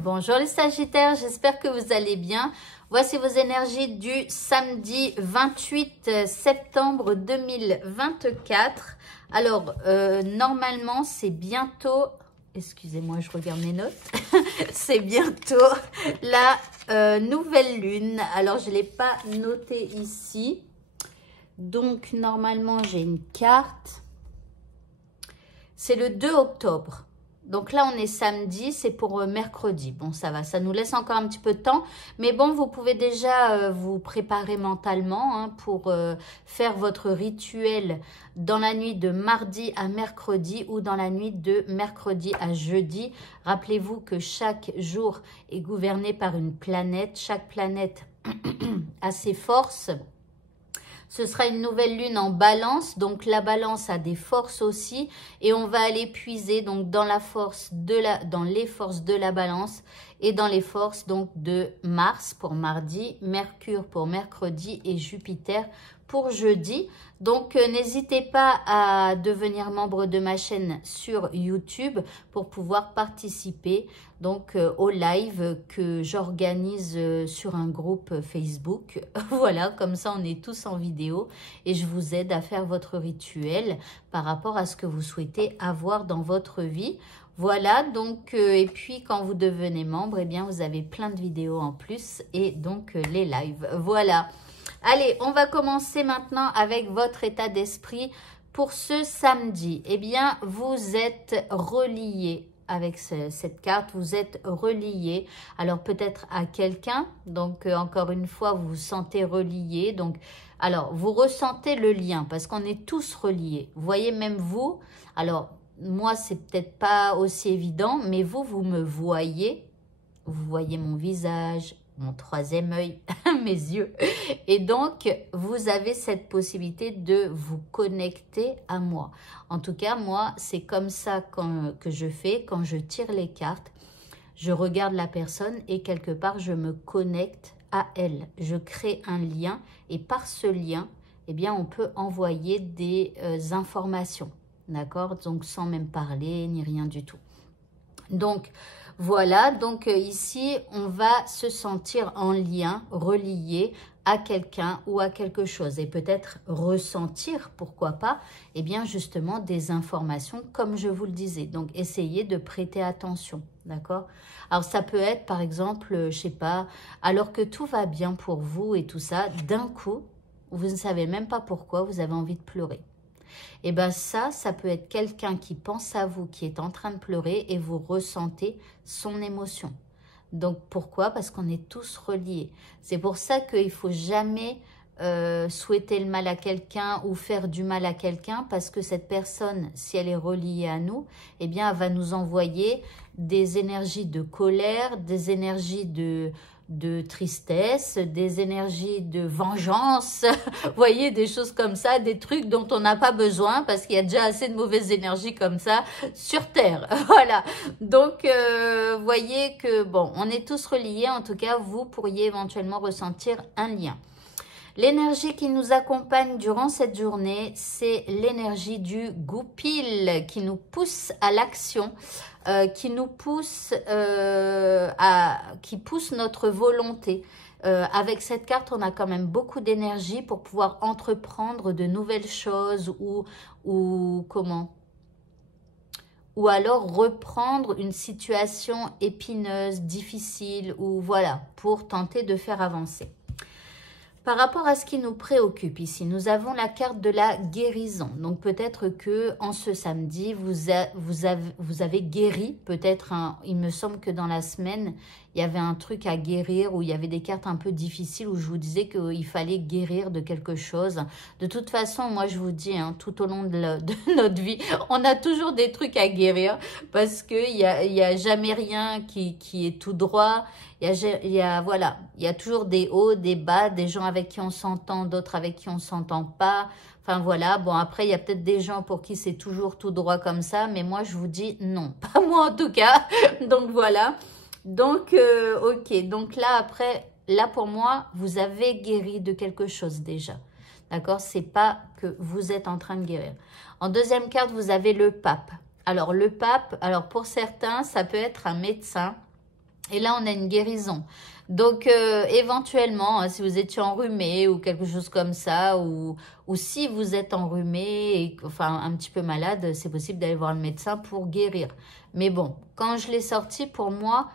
Bonjour les Sagittaires, j'espère que vous allez bien. Voici vos énergies du samedi 28 septembre 2024. Alors, normalement, c'est bientôt... Excusez-moi, je regarde mes notes. C'est bientôt la nouvelle lune. Alors, je ne l'ai pas noté ici. Donc, normalement, j'ai une carte. C'est le 2 octobre. Donc là, on est samedi, c'est pour mercredi. Bon, ça va, ça nous laisse encore un petit peu de temps. Mais bon, vous pouvez déjà vous préparer mentalement pour faire votre rituel dans la nuit de mardi à mercredi ou dans la nuit de mercredi à jeudi. Rappelez-vous que chaque jour est gouverné par une planète. Chaque planète a ses forces. Ce sera une nouvelle lune en balance, donc la balance a des forces aussi et on va aller puiser donc dans les forces de la balance et dans les forces donc de Mars pour mardi, Mercure pour mercredi et Jupiter pour jeudi. Donc n'hésitez pas à devenir membre de ma chaîne sur YouTube pour pouvoir participer donc au live que j'organise sur un groupe Facebook. Voilà, comme ça on est tous en vidéo et je vous aide à faire votre rituel par rapport à ce que vous souhaitez avoir dans votre vie. Voilà, donc, et puis quand vous devenez membre, eh bien, vous avez plein de vidéos en plus et donc les lives. Voilà. Allez, on va commencer maintenant avec votre état d'esprit pour ce samedi. Eh bien, vous êtes relié avec cette carte, vous êtes relié. Alors, peut-être à quelqu'un. Donc, encore une fois, vous vous sentez relié. Donc, alors, vous ressentez le lien parce qu'on est tous reliés. Vous voyez, même vous. Alors, moi, c'est peut-être pas aussi évident, mais vous, vous me voyez. Vous voyez mon visage, mon troisième œil, mes yeux. Et donc, vous avez cette possibilité de vous connecter à moi. En tout cas, moi, c'est comme ça que je fais quand je tire les cartes. Je regarde la personne et quelque part, je me connecte à elle. Je crée un lien et par ce lien, eh bien, on peut envoyer des informations. D'accord? Donc, sans même parler ni rien du tout. Donc, voilà. Donc, ici, on va se sentir en lien, relié à quelqu'un ou à quelque chose. Et peut-être ressentir, pourquoi pas, eh bien, justement, des informations, comme je vous le disais. Donc, essayez de prêter attention. D'accord? Alors, ça peut être, par exemple, je sais pas, alors que tout va bien pour vous et tout ça, d'un coup, vous ne savez même pas pourquoi, vous avez envie de pleurer. Et bien ça peut être quelqu'un qui pense à vous, qui est en train de pleurer et vous ressentez son émotion. Donc pourquoi? Parce qu'on est tous reliés. C'est pour ça qu'il ne faut jamais souhaiter le mal à quelqu'un ou faire du mal à quelqu'un parce que cette personne, si elle est reliée à nous, eh bien elle va nous envoyer des énergies de colère, des énergies de tristesse, des énergies de vengeance, vous voyez, des choses comme ça, des trucs dont on n'a pas besoin parce qu'il y a déjà assez de mauvaises énergies comme ça sur Terre. Voilà, donc voyez que, bon, on est tous reliés, en tout cas, vous pourriez éventuellement ressentir un lien. L'énergie qui nous accompagne durant cette journée, c'est l'énergie du goupil qui nous pousse à l'action, qui nous pousse qui pousse notre volonté. Avec cette carte, on a quand même beaucoup d'énergie pour pouvoir entreprendre de nouvelles choses ou comment ? Ou alors reprendre une situation épineuse, difficile, ou voilà, pour tenter de faire avancer. Par rapport à ce qui nous préoccupe ici, nous avons la carte de la guérison. Donc peut-être que en ce samedi, vous avez guéri. Peut-être, il me semble que dans la semaine, il y avait un truc à guérir où il y avait des cartes un peu difficiles où je vous disais qu'il fallait guérir de quelque chose. De toute façon, moi je vous dis, tout au long de notre vie, on a toujours des trucs à guérir parce qu'il y a jamais rien qui est tout droit. Voilà, il y a toujours des hauts, des bas, des gens avec qui on s'entend, d'autres avec qui on ne s'entend pas. Enfin voilà, bon après il y a peut-être des gens pour qui c'est toujours tout droit comme ça, mais moi je vous dis non, pas moi en tout cas. Donc voilà, donc ok, donc là après, là pour moi, vous avez guéri de quelque chose déjà. D'accord? C'est pas que vous êtes en train de guérir. En deuxième carte, vous avez le pape. Alors le pape, alors pour certains, ça peut être un médecin. Et là, on a une guérison. Donc, éventuellement, hein, si vous étiez enrhumé ou quelque chose comme ça, ou si vous êtes enrhumé, et, enfin un petit peu malade, c'est possible d'aller voir le médecin pour guérir. Mais bon, quand je l'ai sorti, pour moi,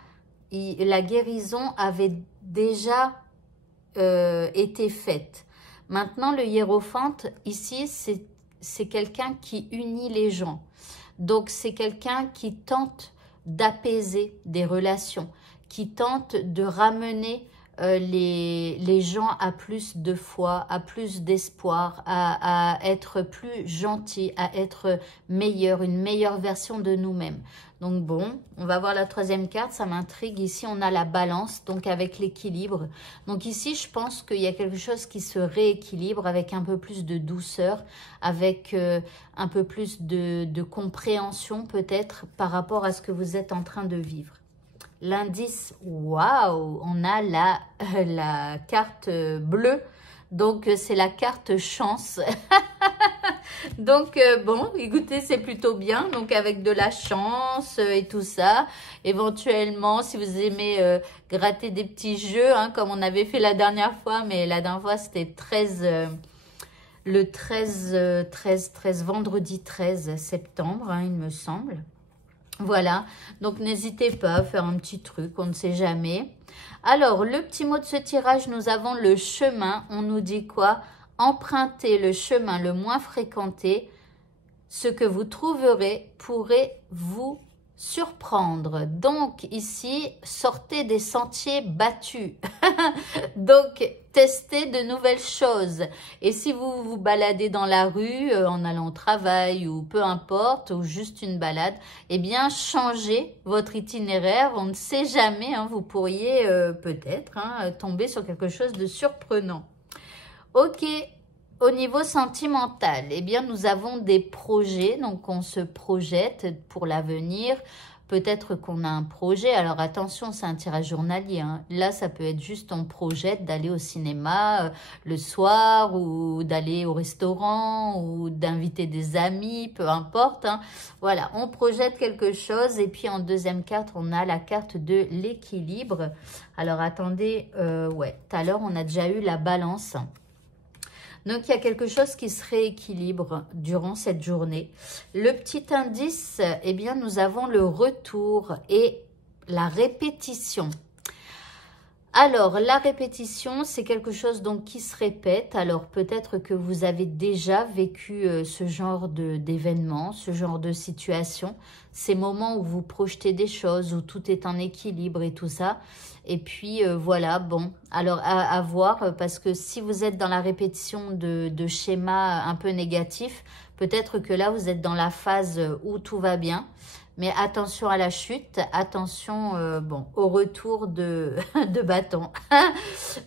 la guérison avait déjà été faite. Maintenant, le hiérophante, ici, c'est quelqu'un qui unit les gens. Donc, c'est quelqu'un qui tente d'apaiser des relations, qui tente de ramener les gens à plus de foi, à plus d'espoir, à être plus gentils, à être meilleurs, une meilleure version de nous-mêmes. Donc bon, on va voir la troisième carte, ça m'intrigue. Ici, on a la balance, donc avec l'équilibre. Donc ici, je pense qu'il y a quelque chose qui se rééquilibre avec un peu plus de douceur, avec un peu plus de compréhension peut-être par rapport à ce que vous êtes en train de vivre. L'indice, waouh, on a la carte bleue, donc c'est la carte chance. Donc bon, écoutez, c'est plutôt bien, donc avec de la chance et tout ça. Éventuellement, si vous aimez gratter des petits jeux, hein, comme on avait fait la dernière fois, mais la dernière fois c'était le 13, vendredi 13 septembre, hein, il me semble. Voilà, donc n'hésitez pas à faire un petit truc, on ne sait jamais. Alors, le petit mot de ce tirage, nous avons le chemin. On nous dit quoi? Empruntez le chemin le moins fréquenté. Ce que vous trouverez pourrait vous surprendre. Donc, ici, sortez des sentiers battus. Donc, testez de nouvelles choses. Et si vous vous baladez dans la rue, en allant au travail ou peu importe, ou juste une balade, eh bien, changez votre itinéraire. On ne sait jamais, hein, vous pourriez peut-être tomber sur quelque chose de surprenant. Ok. Au niveau sentimental, eh bien, nous avons des projets, donc on se projette pour l'avenir. Peut-être qu'on a un projet. Alors attention, c'est un tirage journalier, hein. Là, ça peut être juste on projette d'aller au cinéma le soir ou d'aller au restaurant ou d'inviter des amis, peu importe, hein. Voilà, on projette quelque chose. Et puis en deuxième carte, on a la carte de l'équilibre. Alors attendez, ouais, tout à l'heure, on a déjà eu la balance. Donc, il y a quelque chose qui se rééquilibre durant cette journée. Le petit indice, eh bien, nous avons le retour et la répétition. Alors, la répétition, c'est quelque chose donc qui se répète. Alors, peut-être que vous avez déjà vécu ce genre d'événement, ce genre de situation. Ces moments où vous projetez des choses, où tout est en équilibre et tout ça. Et puis, voilà, bon. Alors, à voir, parce que si vous êtes dans la répétition de schémas un peu négatifs, peut-être que là, vous êtes dans la phase où tout va bien. Mais attention à la chute, attention bon, au retour de bâton.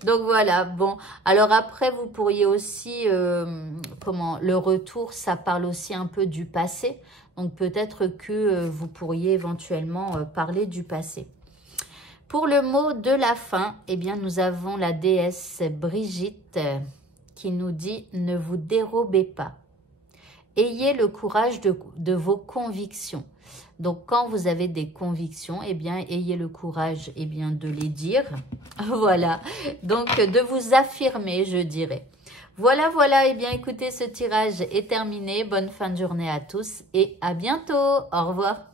Donc voilà, bon. Alors après, vous pourriez aussi, le retour, ça parle aussi un peu du passé. Donc peut-être que vous pourriez éventuellement parler du passé. Pour le mot de la fin, eh bien, nous avons la déesse Brigitte qui nous dit « Ne vous dérobez pas. Ayez le courage de vos convictions. » Donc, quand vous avez des convictions, eh bien, ayez le courage de les dire. Voilà. Donc, de vous affirmer, je dirais. Voilà, voilà. Eh bien, écoutez, ce tirage est terminé. Bonne fin de journée à tous et à bientôt. Au revoir.